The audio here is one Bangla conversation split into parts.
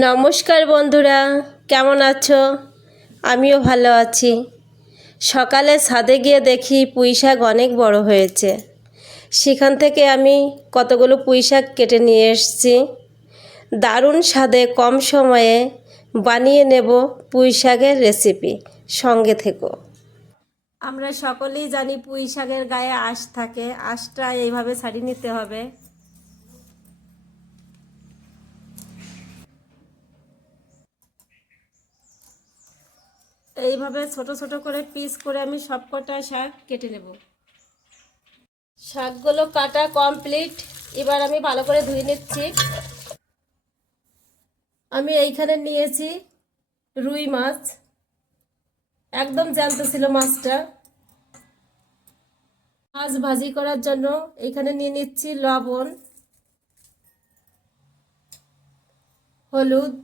নমস্কার বন্ধুরা, কেমন আছো? আমিও ভালো আছি। সকালে ছাদে গিয়ে দেখি পুঁইশাক অনেক বড় হয়েছে। সেখান থেকে আমি কতগুলো পুঁইশাক কেটে নিয়ে এসেছি। দারুণ স্বাদে কম সময়ে বানিয়ে নেব পুঁইশাকের রেসিপি। সঙ্গে থেকো। আমরা সকলেই জানি পুঁইশাকের গায়ে আঁশ থাকে। আঁশটা এইভাবে ছাড়িয়ে নিতে হবে। এইভাবে ছোট ছোট করে পিস করে আমি সবকটা শাক কেটে নেব। শাকগুলো কাটা কমপ্লিট। এবার আমি ভালো করে ধুয়ে নিচ্ছি। আমি এইখানে নিয়েছি রুই মাছ, একদম জ্যান্ত ছিল মাছটা। মাছ ভাজি করার জন্য এইখানে নিয়ে নিচ্ছি লবণ, হলুদ।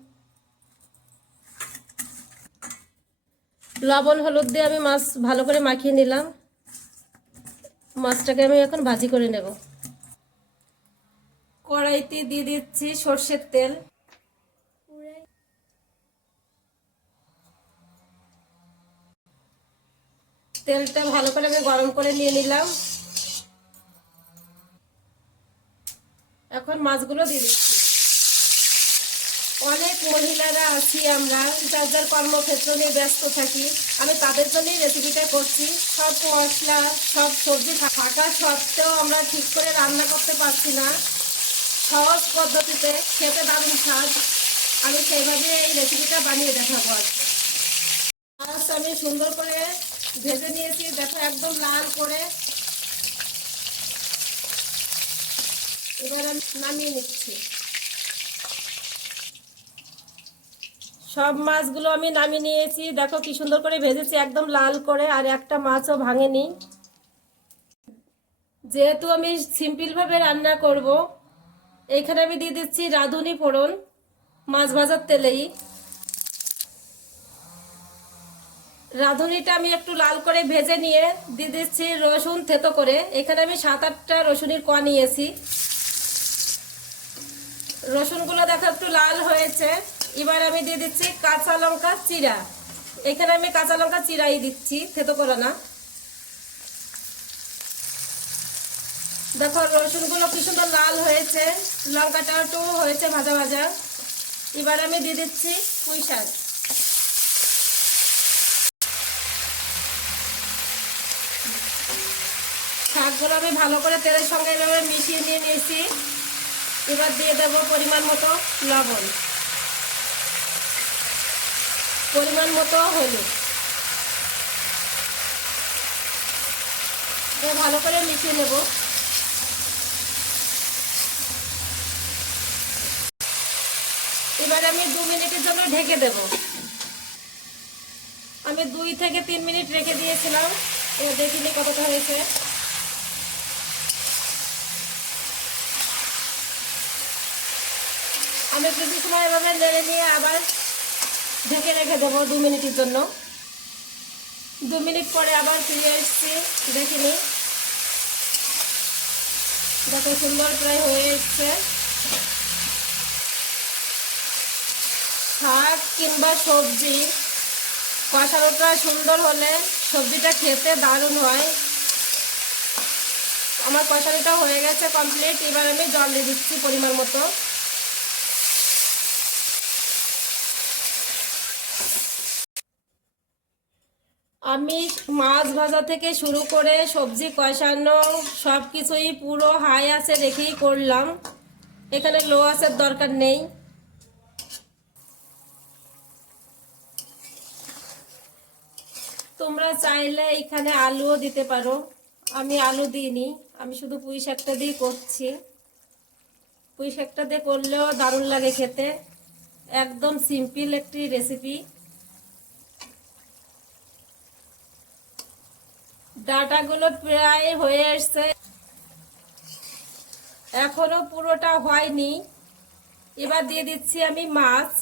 লবণ হলুদ দিয়ে আমি মাছ ভালো করে মাখিয়ে নিলাম। মাছটাকে আমি এখন ভাজি করে নেব। কড়াইতে দিয়ে দিচ্ছি সর্ষের তেল। তেলটা ভালো করে আমি গরম করে নিয়ে নিলাম। এখন মাছগুলো দিয়ে দিচ্ছি। অনেক মহিলারা আছি আমরা, যার যার কর্মক্ষেত্র নিয়ে ব্যস্ত থাকি। আমি তাদের জন্যই রেসিপিটা করছি। সব মশলা সব সবজি থাকা সত্ত্বেও আমরা ঠিক করে রান্না করতে পারছি না। সহজ পদ্ধতিতে খেতে দারুণ স্বাদ। আমি সেইভাবে এই রেসিপিটা বানিয়ে দেখাবো। আজ আমি সুন্দর করে ভেজে নিয়েছি, দেখো একদম লাল করে। এবার আমি নামিয়ে নিচ্ছি। সব মাছগুলো আমি নামিয়ে নিয়েছি। দেখো কি সুন্দর করে ভেজেছি, একদম লাল করে, আর একটা মাছও ভাঙেনি। যেহেতু আমি সিম্পলভাবে রান্না করব, এইখানে আমি দিয়ে দিচ্ছি রাঁধুনি ফোড়ন মাছ ভাজার তেলেই। রাঁধুনিটা আমি একটু লাল করে ভেজে নিয়ে দিয়ে দিচ্ছি রসুন থেতো করে। এখানে আমি 7-8টা রসুনের কোয়া নিয়েছি। রসুনগুলো দেখো একটু লাল হয়েছে। এবার আমি দিয়ে দিচ্ছি কাঁচা লঙ্কা চিরা। এখানে আমি কাঁচা লঙ্কা চিরাই দিচ্ছি, থেতো করা না। দেখো রসুনগুলো কি সুন্দর লাল হয়েছে, লঙ্কাটা একটু হয়েছে ভাজা ভাজা। এবার আমি দিয়ে দিচ্ছি পুঁই শাক। শাকগুলো আমি ভালো করে তেলের সঙ্গে এভাবে মিশিয়ে নিয়ে নিয়েছি। এবার দিয়ে দেব পরিমাণ মতো লবণ, পরিমাণ মতো হলুদ। ভালো করে মিশিয়ে নেব। এবার আমি 2 মিনিটের জন্য ঢেকে দেব। আমি 2 থেকে 3 মিনিট রেখে দিয়েছিলাম। এবার দেখিনি কতটা হয়েছে। আমি কিছু সময় এভাবে নেড়ে নিয়ে আবার ঢেকে রেখে দেবো 2 মিনিটের জন্য। 2 মিনিট পরে আবার ফিরে এসেছি, দেখিনি। দেখো সুন্দর প্রায় হয়ে এসছে। শাক কিংবা সবজি কষানোটা সুন্দর হলে সবজিটা খেতে দারুণ হয়। আমার কষানোটা হয়ে গেছে কমপ্লিট। এবার আমি জল দিয়ে দিচ্ছি পরিমাণ মতো। আমি মাছ ভাজা থেকে শুরু করে সবজি কষানো সব কিছুই পুরো হাই আছে রেখেই করলাম। এখানে লো আঁচের দরকার নেই। তোমরা চাইলে এখানে আলুও দিতে পারো। আমি আলু দিইনি, আমি শুধু পুঁই শাকটা দিয়ে করছি। পুঁই শাকটা দিয়ে করলেও দারুণ লাগে খেতে। একদম সিম্পল একটি রেসিপি। ডাটাগুলো প্রায় হয়ে আসছে, এখনো পুরোটা হয়নি। এবার দিয়ে দিচ্ছি আমি মাছ।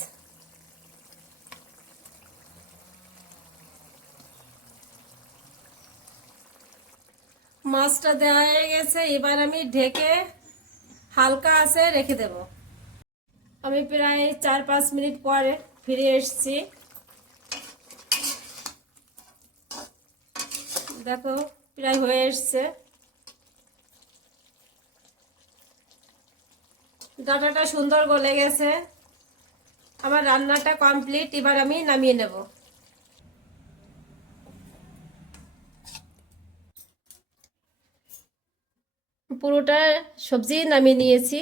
মাছটা দেওয়া হয়ে গেছে। এবার আমি ঢেকে হালকা আঁচে রেখে দেব। আমি প্রায় 4-5 মিনিট পরে ফিরে এসেছি। দেখো প্রায় হয়ে এসছে, ডাটাটা সুন্দর গলে গেছে। আমার রান্নাটা কমপ্লিট, এবার আমি নামিয়ে নেব। পুরোটা সবজি নামিয়ে নিয়েছি।